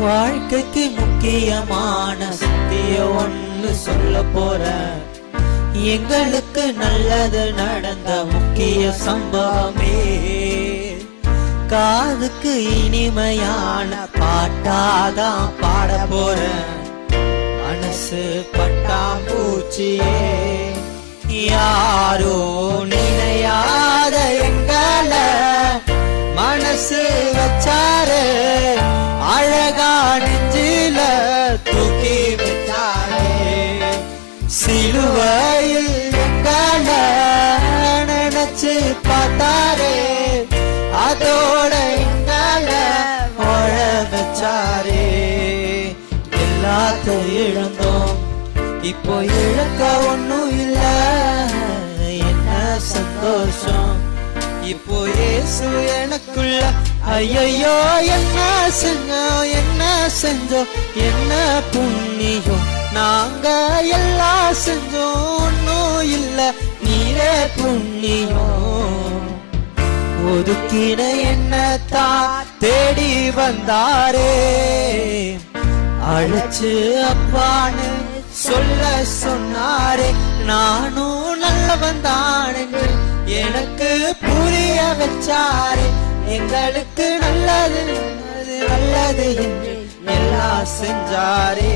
வாழ்க்கைக்கு முக்கியமான சத்திய ஒண்ணு சொல்ல போற. எங்களுக்கு நல்லது நடந்த முக்கிய சம்பவமே. காதுக்கு இனிமையான பாட்டாதான் பாட போற. மனசு பட்டாம்பூச்சியே யாரோ நினையாத எங்கள மனசு வச்சாரு. அழகா நெஞ்சில தூக்கி வச்சாரே. சிலுவையில் எங்கள நினைச்சு பார்த்தாரே. அதோட எங்கள வாழ வச்சாரே. எல்லாத்தையும் இழந்தோம், இப்போ இழக்க ஒண்ணும் இல்ல. என்ன சந்தோஷம் இப்போ இயேசு எனக்குள்ள. ஐயோ என்ன செஞ்சோம் என்ன செஞ்சோம் என்ன புண்ணியம். நாங்க எல்லாம் செஞ்சோம் ஒன்னும் இல்ல நீரே புண்ணியம். ஒதுக்கின என்னத்தான் தேடி வந்தாரே. அழைச்சு அப்பான்னு சொல்ல சொன்னாரே. நானும் நல்லவன் தான் என்று எனக்கு புரிய வச்சாரே. எங்களுக்கு நல்லது நல்லது நல்லது என்று எல்லாம் செஞ்சாரே.